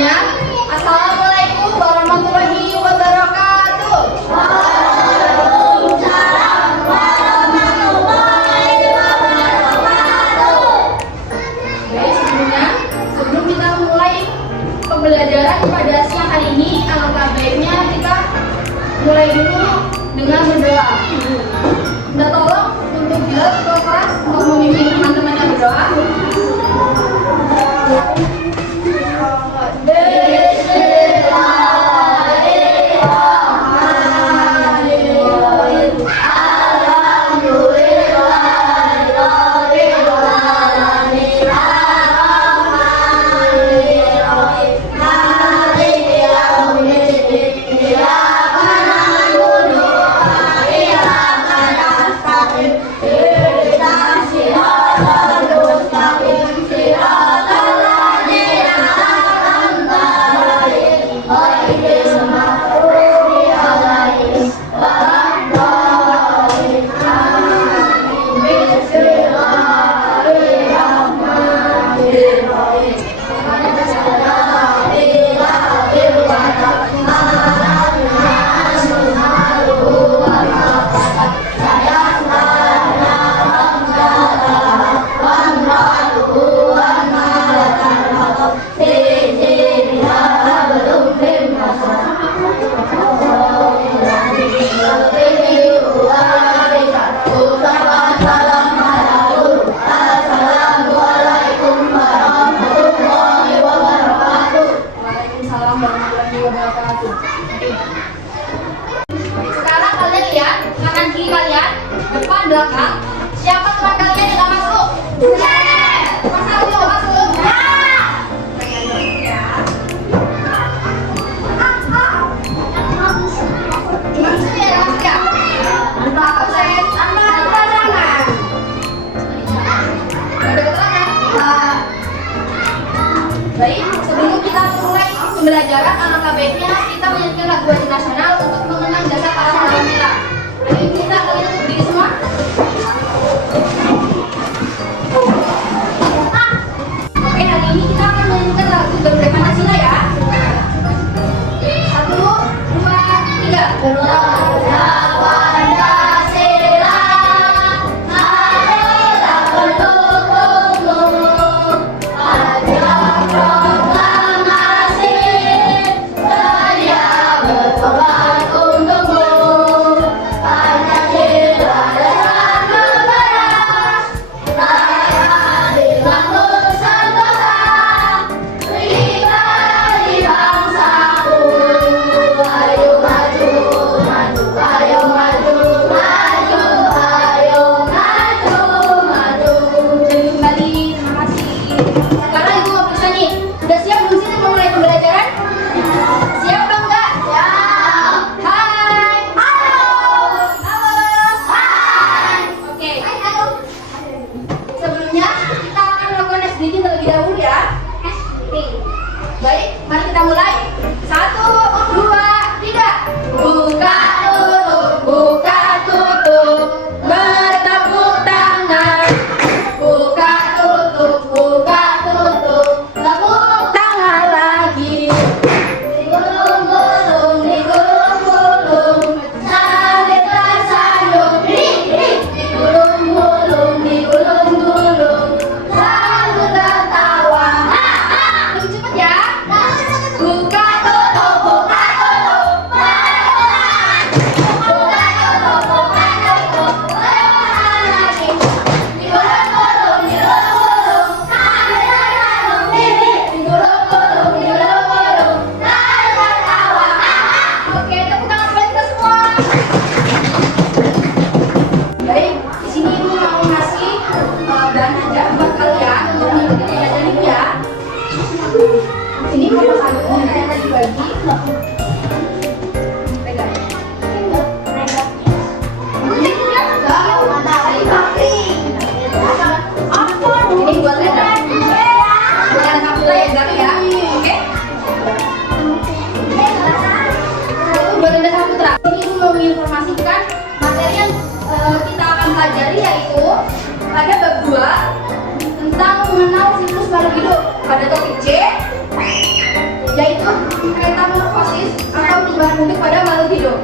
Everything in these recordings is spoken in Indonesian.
Sebelumnya, Assalamualaikum warahmatullahi wabarakatuh. Waalaikumsalam warahmatullahi wabarakatuh. Baik, sebelum kita mulai pembelajaran pada siang hari ini, alangkah baiknya kita mulai dulu dengan berdoa. Minta tolong untuk gelap atau keras untuk memimpin teman-teman yang berdoa. Sekarang kalian lihat kanan kiri kalian, depan belakang. Siapa teman kalian yang nggak masuk? Masuk yuk, masuk. Masuk ya, masuk ya. Absen, tambah keterangan. Ada keterangan. Baik, sebelum kita mulai pembelajaran, alangkah baiknya kita menyanyikan lagu wajib nasional untuk mengenang jasa para pahlawan kita. Jadi kita kalian untuk berdiri semua. Oke, hari ini kita akan menyanyikan lagu Garuda Pancasila ya. 1, 2, 3. Garuda Pancasila, marilah pendukungmu, ajak proklamasi, sedia berkorban untukmu. Pancasila dasar membara, rayuan Nusantara, pribadi bangsaku. Ayo maju, maju, ayo maju, maju, ayo maju, maju. Jadi kembali, terima kasih. Sekarang ibu mau periksa nih, udah siap belum sih mau mulai pembelajaran? Siap apa enggak? Siap. Hai. Halo. Halo. Hai. Oke. Hai, halo. Sebelumnya kita akan melakukan SDG terlebih dahulu ya. Oke. Baik, mari kita mulai. 1, 2, 3. Buka tutup, bertepuk tangan. Buka tutup, tepuk tangan lagi. Digulung-gulung, sambil tersenyum. Digulung-gulung, sambil tertawa. Lebih cepat ya. Buka tutup, buka tutup, bertahan. Buka tutup, bertahan lagi. Digulung-gulung, sambil tersenyum. Digulung-gulung, sambil tertawa. Oke, tepuk tangan buat kita semua. Baik, di sini ibu mau ngasih bahan aja buat kalian untuk mengikuti pelajaran ibu ya. Ini mau satu yang tadi bagi. Pegang. Ini punya enggak? Matahari kaki. Apa? Ini buat Lena. Buat anak kamu ya, enggak ya? Oke? Itu buat Lena Saputra. Ini ibu mau menginformasikan materi yang kita akan pelajari, yaitu pada bab 2 tentang mengenal siklus makhluk hidup pada topik C, yaitu metamorfosis atau perubahan bentuk pada makhluk hidup.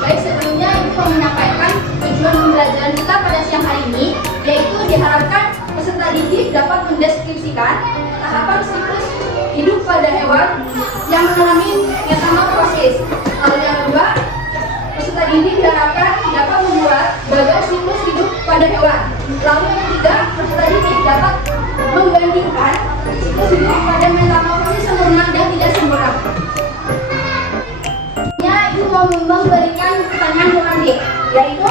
Baik, sebelumnya Ibu mau menyampaikan tujuan pembelajaran kita pada siang hari ini, yaitu diharapkan peserta didik dapat mendeskripsikan tahapan siklus hidup pada hewan yang mengalami metamorfosis. Lalu yang kedua, peserta didik diharapkan dapat membuat bagai siklus hidup pada hewan. Lalu yang ketiga, peserta didik dapat membandingkan siklus hidup pada metamorfosis sempurna dan tidak sempurna. Ibu mau memberikan pertanyaan terakhir, yaitu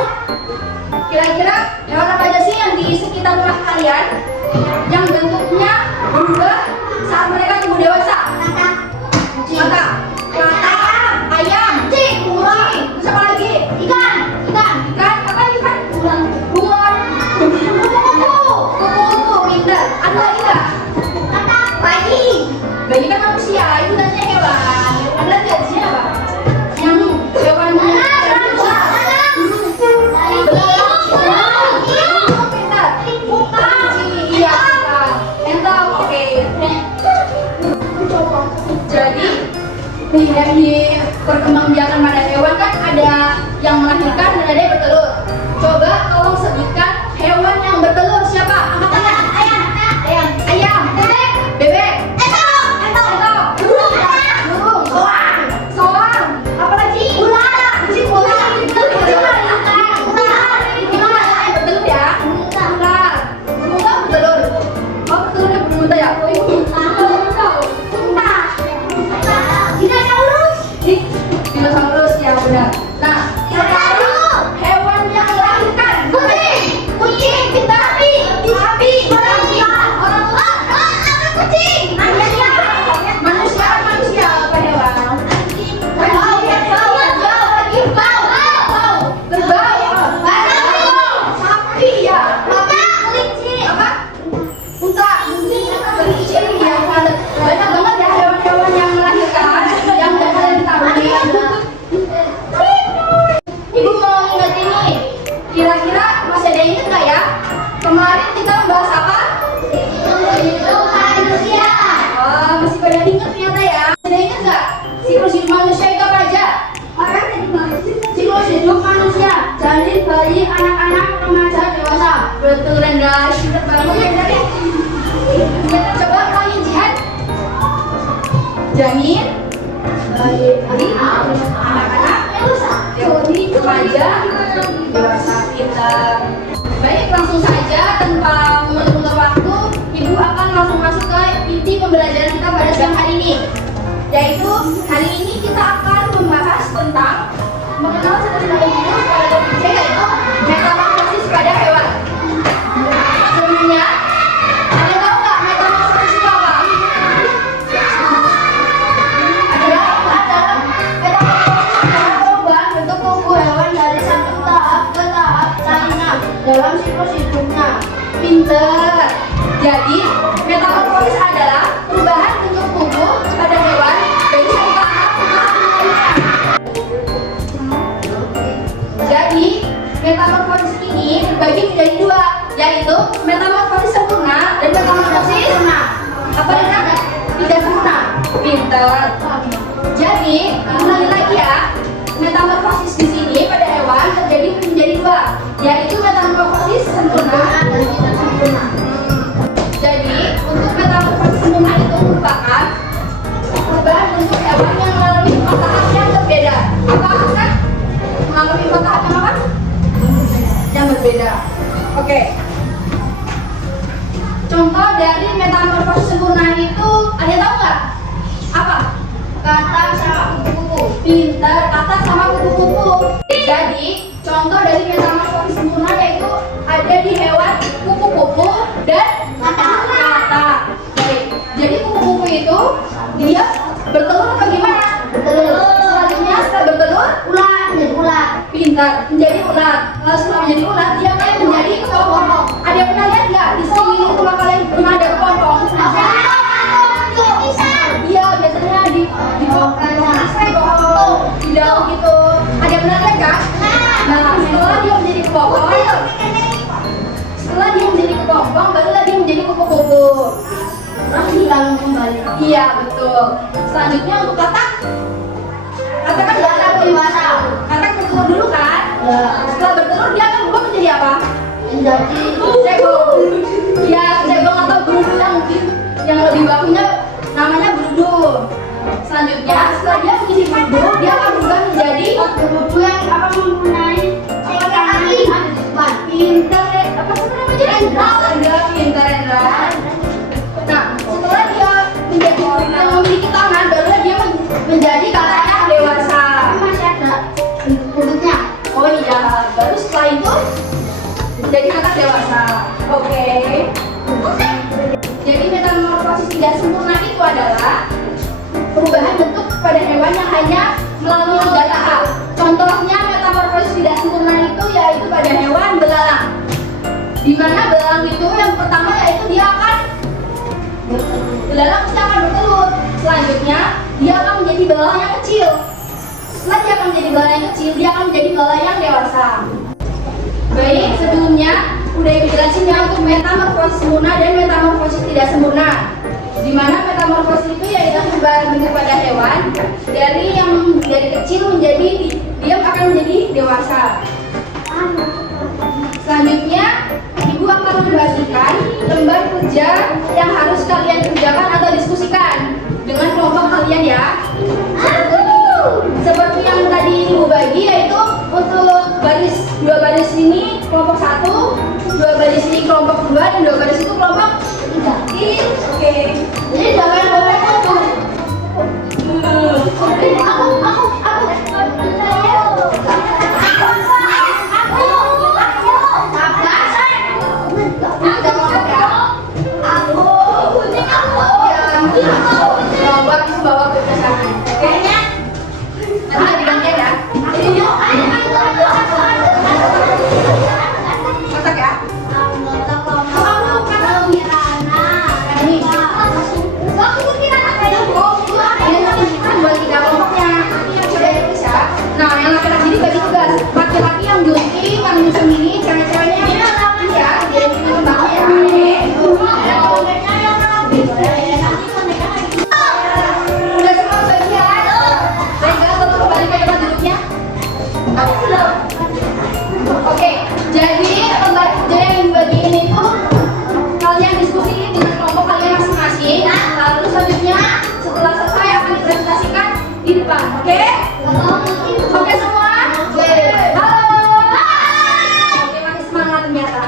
kira-kira hewan apa aja sih yang di sekitar rumah kalian yang bentuknya berubah saat mereka tumbuh dewasa? Mata, ayam, kucing, terus apa lagi? Ikan, apa ikan? Bunglon, kupu-kupu, pintar. Ada lagi nggak? Bayi kan manusia, itu tanya hewan. Ada gajinya apa? Yang hewan di perkembangbiakan pada hewan kan ada yang melahirkan dan ada yang bertelur. Coba tolong sebutkan hewan yang bertelur. Siapa? Angkat tangan. Ayam, bebek, burung, soang, apa lagi? Ular, gimana? Bertelur ya? Ular, semoga bertelur. Oh, bertelurnya bermuda ya? Dinosaurus ya benar. Nah, sekarang hewan yang melahirkan. Kucing, sapi, orang kucing. Manusia apa hewan? Kerbau, sapi ya. Apa? Unta, kelinci ya. Banyak banget ya hewan-hewan yang melahirkan yang gak kalian tahu. Ibu mau ingetin nih, kira-kira masih ada inget nggak ya? Kemarin kita membahas apa? Hidup manusia. Oh, masih pada inget ternyata ya. Masih ada inget nggak? Siklus hidup manusia itu apa aja? Siklus hidup manusia dari bayi, anak-anak, remaja, dewasa. Betul Renda, pintar banget ya dari. Coba kalian jihad. Janin, bayi, anak-anak, remaja, dewasa. Pintar. Baik, langsung saja tanpa menunda waktu, Ibu akan langsung masuk ke inti pembelajaran kita pada siang hari ini. Yaitu hari ini kita akan membahas tentang mengenal siklus hidup pada manusia, yaitu metamorfosis pada hewan. Sebenarnya, ada tahu nggak metamorfosis itu apa? Perubahan bentuk tubuh hewan dari satu tahap ke tahap lainnya dalam siklus hidupnya. Pinter. Jadi, metamorfosis adalah perubahan bentuk tubuh pada hewan dari satu tahap ke tahap lainnya. Jadi, metamorfosis ini dibagi menjadi dua, yaitu metamorfosis sempurna dan metamorfosis apa namanya? Tidak sempurna. Pinter. Jadi, ulangi lagi ya. Metamorfosis di sini pada hewan terjadi menjadi dua, yaitu metamorfosis sempurna dan tidak sempurna. Jadi, untuk metamorfosis sempurna itu merupakan perubahan bentuk hewan yang melalui empat tahap yang berbeda. Apa kan? Melalui empat tahap yang apa? Yang berbeda. Oke. Contoh dari metamorfosis sempurna itu ada tahu nggak? Apa? Kata sama kupu-kupu. Pintar, kata sama kupu-kupu. Jadi, contoh dari metamorfosis sempurna yaitu ada di hewan kupu-kupu dan kata. Baik. Jadi kupu-kupu itu dia bertelur atau gimana? Bertelur. Selanjutnya setelah bertelur, ular. Pintar, menjadi ular. Lalu setelah menjadi ular, dia mulai menjadi kepompong. Ada yang pernah lihat nggak di sekeliling rumah kalian pernah ada kepompong? Iya, biasanya di daun gitu. Ada yang pernah lihat kan? Nah, setelah dia menjadi kepompong, barulah dia menjadi kupu-kupu. Lalu kembali. Iya, betul. Selanjutnya untuk kata kan Anak dewasa. kata bertelur dulu kan? Ya. Setelah bertelur dia akan berubah menjadi apa? Menjadi Cebong. Ya, cebong atau berudu yang lebih bagusnya namanya berudu. Selanjutnya, setelah dia mengisi berudu, dia akan berubah menjadi berudu yang akan mempunyai kaki. Pintar, apa sih namanya? Rendra, pintar Rendra. Nah, setelah dia menjadi berudu yang memiliki tangan, barulah dia menjadi katanya dewasa. masih ada bentuknya. Oh iya, baru setelah itu jadi kata dewasa. Oke. Jadi metamorfosis tidak sempurna itu adalah perubahan bentuk pada hewan yang hanya melalui 3 tahap. Contohnya metamorfosis tidak sempurna itu yaitu pada hewan belalang. Di mana belalang itu yang pertama yaitu dia akan belalang pasti akan bertelur. Selanjutnya dia akan menjadi belalang yang kecil. Setelah dia akan menjadi belalang yang kecil, dia akan menjadi belalang yang dewasa. Baik, sebelumnya udah ibu jelasin ya untuk metamorfosis sempurna dan metamorfosis tidak sempurna. Di mana metamorfosis itu yaitu perubahan bentuk pada hewan dari kecil menjadi dia akan menjadi dewasa. Selanjutnya, ibu akan membagikan lembar kerja yang harus kalian kerjakan atau diskusikan dengan kelompok kalian ya. Seperti yang tadi ibu bagi yaitu untuk dua baris ini kelompok 1, 2 baris ini kelompok 2 dan 2 baris itu kelompok 3. Oke. Jadi jangan boleh tuh. Kelompok itu bawa ke sana. Oke. Nanti digantian ya. Kotak ya. Buat 3 kelompoknya. Sudah bisa. Nah, yang laki-laki ini bagi tugas. Laki-laki yang gunting, yang nyusun ini, cewek-ceweknya ya, jadi kembangnya. Udah semua bagian. Baiklah, kalau kembali ke tempat duduknya. Oke, jadi lembar kerja yang dibagiin itu kalian diskusi dengan kelompok kalian masing-masing. Lalu selanjutnya setelah selesai akan dipresentasikan di depan. Oke? Oke semua? Halo. Oke, makin semangat ternyata.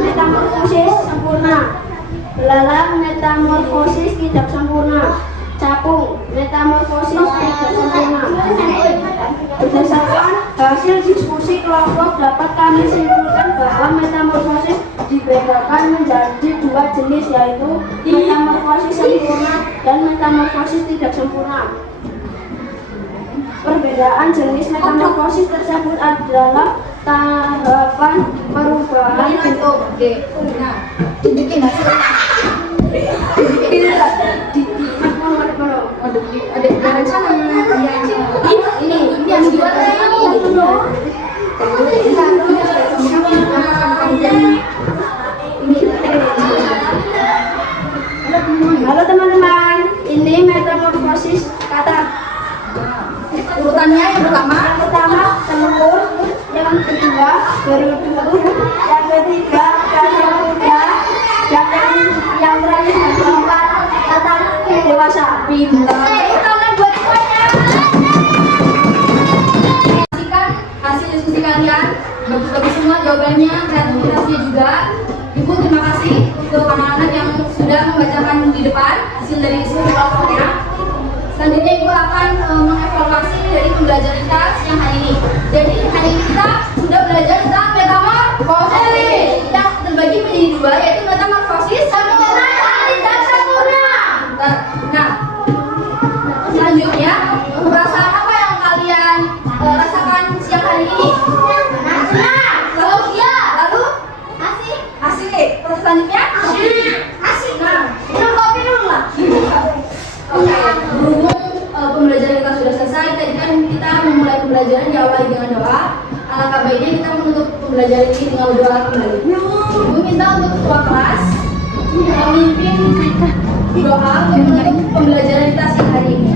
metamorfosis sempurna. Belalang metamorfosis tidak sempurna. Capung metamorfosis tidak sempurna. Berdasarkan hasil diskusi kelompok dapat kami simpulkan bahwa metamorfosis dibedakan menjadi dua jenis, yaitu metamorfosis sempurna dan metamorfosis tidak sempurna. Perbedaan jenis metamorfosis tersebut adalah tahapan perubahan bentuk. Nah, tunjukin hasil. Ada rencana ini yang dibuat Halo teman-teman, ini metamorfosis kata. Urutannya yang pertama telur, yang kedua berudu, yang ketiga kacang muda, yang terakhir yang keempat kata dewasa. pintar. Hasil diskusi kalian bagus-bagus semua jawabannya, kreativitasnya juga. Ibu terima kasih untuk anak-anak yang sudah membacakan di depan hasil dari diskusi kelompoknya. Selanjutnya Ibu akan mengevaluasi dari pembelajaran kita siang hari ini. Jadi hari ini kita sudah belajar tentang metamorfosis yang terbagi menjadi dua, yaitu metamorfosis sempurna dan sempurna. Nah, selanjutnya perasaan apa yang kalian rasakan siang hari ini? Lalu asik. Terus selanjutnya asik. Nah, minum kopi dulu lah. Oke, berhubung pembelajaran kita sudah selesai, tadi kan kita memulai pembelajaran diawali dengan doa. Alangkah baiknya kita menutup pembelajaran ini dengan doa kembali. Ibu minta untuk ketua kelas memimpin doa untuk menutup pembelajaran kita siang hari ini.